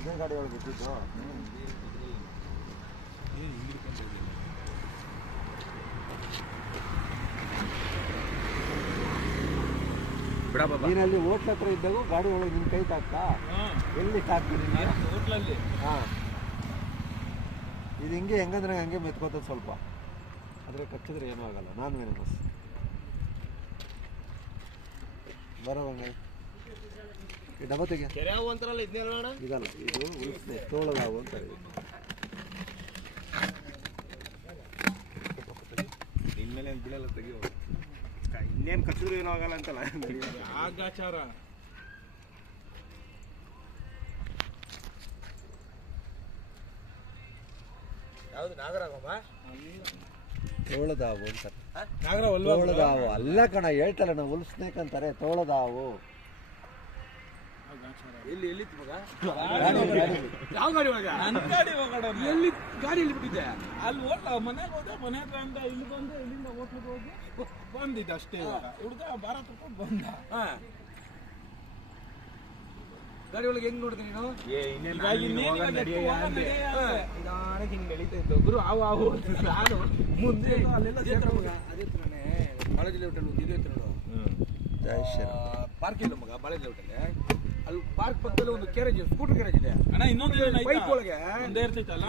ಇದೇ ಗಾಡಿ ಒಳಗೆ ಬಿದ್ದಿದ್ದು ನೀನಲ್ಲಿ ಹೋಟ್ಲ ಹತ್ರ ಇದ್ದಾಗ ಗಾಡಿ ಒಳಗೆ ನಿನ್ ಕೈ ತಾಕ್ತಾ? ಎಲ್ಲಿ ತಾಕ್ತೀನಿ ಹೋಟ್ಲಲ್ಲಿ ಹಾ. ಇದು ಹಿಂಗೆ ಹೆಂಗಂದ್ರೆ ಹಂಗೆ ಮೆತ್ಕೋತ ಸ್ವಲ್ಪ. ಆದರೆ ಕಚ್ಚಿದ್ರೆ ಏನೂ ಆಗಲ್ಲ. ನಾನು ವೆನಮಸ್ ಬರೋ ಹಂಗೆ ಡಬ್ಬ ತೆಗೆ ಕೆರೆ ಹಾವು ಅಂತಾರಲ್ಲ ಇದನ್ನೇ ಅಣ್ಣ ಇದಲ್ಲ ಇದು ಉಳಿಸ್ನೆ ತೋಳದಾವು ಅಂತ ಇದು. ಇನ್ಮೇಲೆ ಬಿಡಲ್ಲ ತೆಗಿಯೋ. ಇನ್ನೇನು ಕಚ್ಚಿದ್ರು ಏನೂ ಆಗಲ್ಲ ಅಂತಲ್ಲ. ಆಗಾಚಾರ ಯಾವುದು ನಾಗರಾಗಮ್ಮ ತೋಳದಾವು ಅಂತ. ನಾಗರ ತೋಳದಾವು ಅಲ್ಲ ಕಣ ಹೇಳ್ತಾರೆ ನಾವು ಉಲ್ಸ್ನೇಕ್ ಅಂತಾರೆ ತೋಳದಾವು ಎಲ್ಲಿ ಎಲ್ಲಿತ್ತು ಮಗ? ಯಾವ ಗಾಡಿ ಒಳಗ ನನ್ನ ಗಾಡಿ ಹೋಗೋಣ ಎಲ್ಲಿ ಗಾಡಿ ಎಲ್ಲಿ ಬಿಟ್ಟಿದ್ದೆ? ಅಲ್ಲಿ ಹೋಟ್ಲ ಮನೆಗೆ ಹೋದೆ ಮನೆ ಹತ್ರ ಅಂತ ಇಲ್ಲಿ ಬಂದು ಇಲ್ಲಿಂದ ಹೋಟ್ಲಿಗೆ ಹೋಗಿ ಬಂದಿದ್ದೆ ಅಷ್ಟೇ ಇವಾಗ. ಹುಡುಗ ಭಾರತ ತಗೊಂಡು ಬಂದ. ಗಾಡಿ ಒಳಗೆ ಹೆಂಗ್ ನೋಡಿದೆ ನೀನು. ನಿಧಾನಕ್ಕೆ ಹಿಂಗೆ. ನಡೀತಾ ಇತ್ತು. ಗುರು ಆವು ಅಂತ ನಾನು ಮುಂದೆ ಅಲ್ಲೆಲ್ಲ ಮಗ ಅದೇ ಹೋಟೆಲ್ ಒಂದು ಇದು ಐತೆ ನೋಡು. ಪಾರ್ಕ್ ಇಲ್ಲ ಮಗ ಬಾಳೆಜಲ್ಲಿ ಹೋಟೆಲ್. ಅಲ್ಲಿ ಪಾರ್ಕ್ ಪಕ್ಕದಲ್ಲಿ ಒಂದು ಕ್ಯಾರೇಜ್ ಸ್ಕೂಟರ್ ಕ್ಯಾರೇಜ್ ಇದೆ ಅಣ್ಣ ಇನ್ನೊಂದು? ಬೈಕ್ ಒಳಗೆ ಒಂದೇ ಇರ್ತೈತಲ್ಲ.